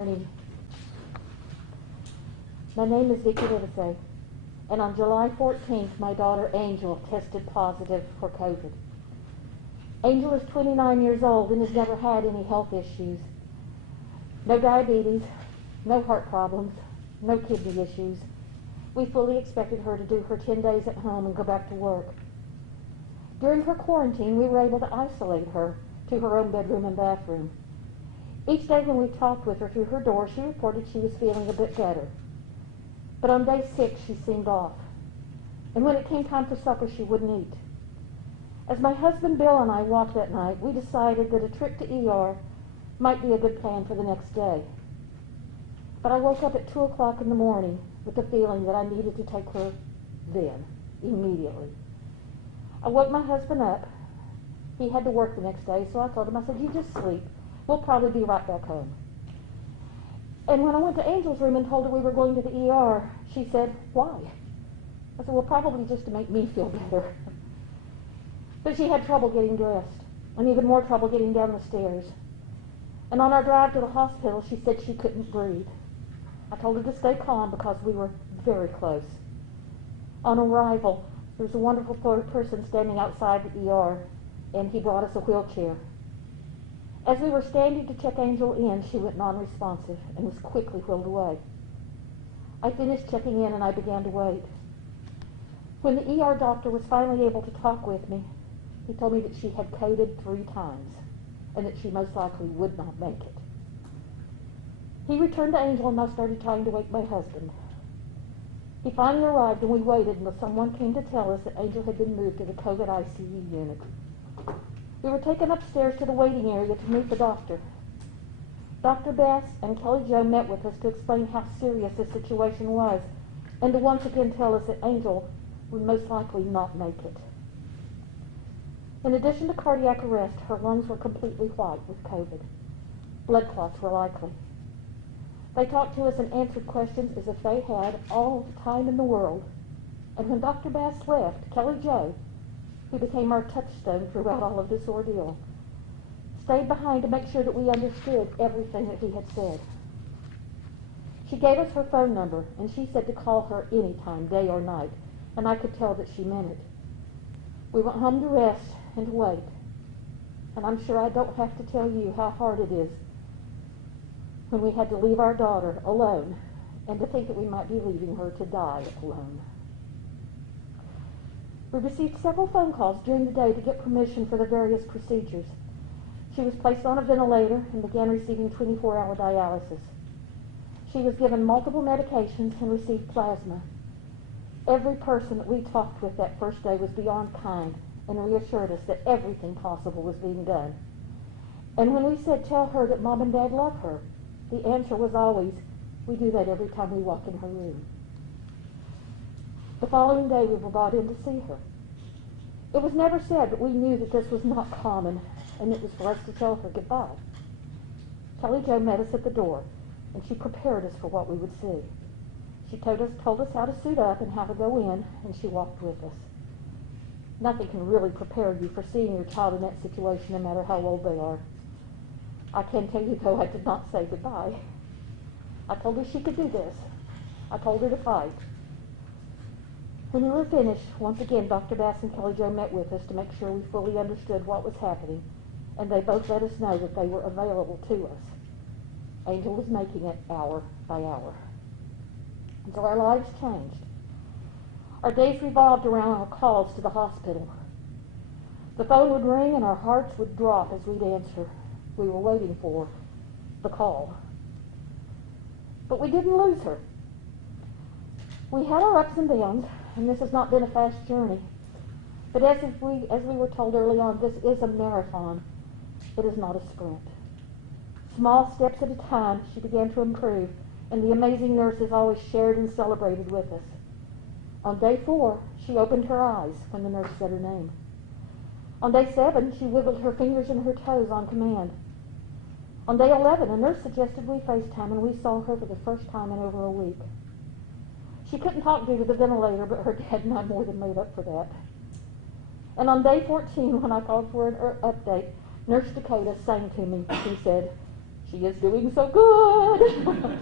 Morning. My name is Vicki Livesey, and on July 14th, my daughter Angel tested positive for COVID. Angel is 29 years old and has never had any health issues. No diabetes, no heart problems, no kidney issues. We fully expected her to do her 10 days at home and go back to work. During her quarantine, we were able to isolate her to her own bedroom and bathroom. Each day when we talked with her through her door, she reported she was feeling a bit better. But on day 6, she seemed off. And when it came time for supper, she wouldn't eat. As my husband Bill and I walked that night, we decided that a trip to ER might be a good plan for the next day. But I woke up at 2 o'clock in the morning with the feeling that I needed to take her then, immediately. I woke my husband up. He had to work the next day, so I told him, I said, "You just sleep. We'll probably be right back home." And when I went to Angel's room and told her we were going to the ER, she said, "Why?" I said, "Well, probably just to make me feel better." But she had trouble getting dressed, and even more trouble getting down the stairs. And on our drive to the hospital, she said she couldn't breathe. I told her to stay calm because we were very close. On arrival, there was a wonderful person standing outside the ER, and he brought us a wheelchair. As we were standing to check Angel in, she went non-responsive and was quickly wheeled away. I finished checking in and I began to wait. When the ER doctor was finally able to talk with me, he told me that she had coded 3 times and that she most likely would not make it. He returned to Angel and I started trying to wake my husband. He finally arrived and we waited until someone came to tell us that Angel had been moved to the COVID ICU unit. We were taken upstairs to the waiting area to meet the doctor. Dr. Bass and Kelly Jo met with us to explain how serious the situation was and to once again tell us that Angel would most likely not make it. In addition to cardiac arrest, her lungs were completely white with COVID. Blood clots were likely. They talked to us and answered questions as if they had all the time in the world. And when Dr. Bass left, Kelly Jo, who became our touchstone throughout all of this ordeal, stayed behind to make sure that we understood everything that he had said. She gave us her phone number, and she said to call her anytime, day or night, and I could tell that she meant it. We went home to rest and to wait, and I'm sure I don't have to tell you how hard it is when we had to leave our daughter alone and to think that we might be leaving her to die alone. We received several phone calls during the day to get permission for the various procedures. She was placed on a ventilator and began receiving 24-hour dialysis. She was given multiple medications and received plasma. Every person that we talked with that first day was beyond kind and reassured us that everything possible was being done. And when we said, "Tell her that Mom and Dad love her," the answer was always, "We do that every time we walk in her room." The following day, we were brought in to see her. It was never said, but we knew that this was not common, and it was for us to tell her goodbye. Kelly Jo met us at the door, and she prepared us for what we would see. She told us how to suit up and how to go in, and she walked with us. Nothing can really prepare you for seeing your child in that situation, no matter how old they are. I can tell you, though, I did not say goodbye. I told her she could do this. I told her to fight. When we were finished, once again, Dr. Bass and Kelly Jo met with us to make sure we fully understood what was happening, and they both let us know that they were available to us. Angel was making it hour by hour. And so our lives changed. Our days revolved around our calls to the hospital. The phone would ring and our hearts would drop as we'd answer. We were waiting for the call. But we didn't lose her. We had our ups and downs, and this has not been a fast journey. But as we were told early on, this is a marathon. It is not a sprint. Small steps at a time, she began to improve, and the amazing nurses always shared and celebrated with us. On day 4, she opened her eyes when the nurse said her name. On day 7, she wiggled her fingers and her toes on command. On day 11, a nurse suggested we FaceTime, and we saw her for the first time in over a week. She couldn't talk due to the ventilator, but her dad and I more than made up for that. And on day 14, when I called for an update, Nurse Dakota sang to me. She said, She is doing so good.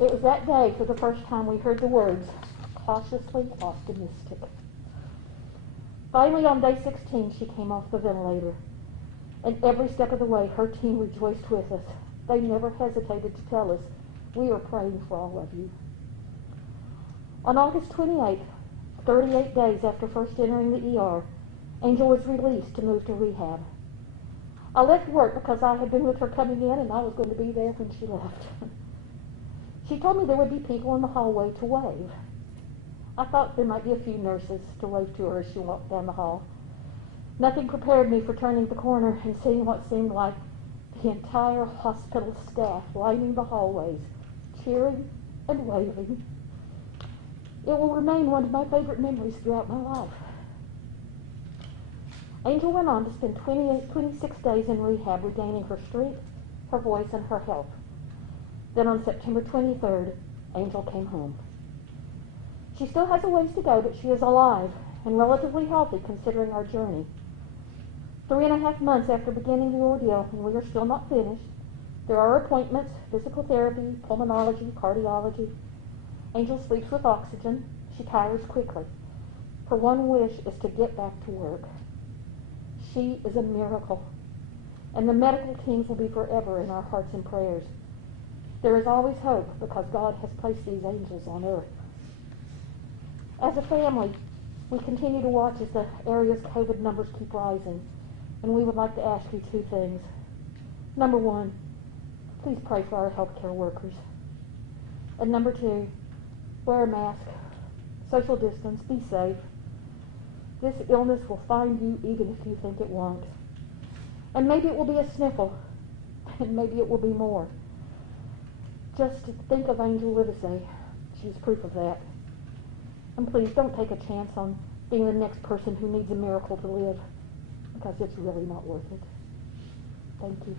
It was that day for the first time we heard the words, cautiously optimistic. Finally, on day 16, she came off the ventilator. And every step of the way, her team rejoiced with us. They never hesitated to tell us, we are praying for all of you. On August 28th, 38 days after first entering the ER, Angel was released to move to rehab. I left work because I had been with her coming in and I was going to be there when she left. She told me there would be people in the hallway to wave. I thought there might be a few nurses to wave to her as she walked down the hall. Nothing prepared me for turning the corner and seeing what seemed like the entire hospital staff lining the hallways, cheering and waving. It will remain one of my favorite memories throughout my life. Angel went on to spend 26 days in rehab, regaining her strength, her voice, and her health. Then on September 23rd, Angel came home. She still has a ways to go, but she is alive and relatively healthy considering our journey. 3.5 months after beginning the ordeal, and we are still not finished. There are appointments, physical therapy, pulmonology, cardiology. Angel sleeps with oxygen. She tires quickly. Her one wish is to get back to work. She is a miracle, and the medical teams will be forever in our hearts and prayers. There is always hope because God has placed these angels on earth. As a family, we continue to watch as the area's COVID numbers keep rising, and we would like to ask you 2 things. Number 1, please pray for our healthcare workers. And number 2, wear a mask, social distance, be safe. This illness will find you even if you think it won't. And maybe it will be a sniffle, and maybe it will be more. Just think of Angel Livesey. She's proof of that. And please don't take a chance on being the next person who needs a miracle to live, because it's really not worth it. Thank you.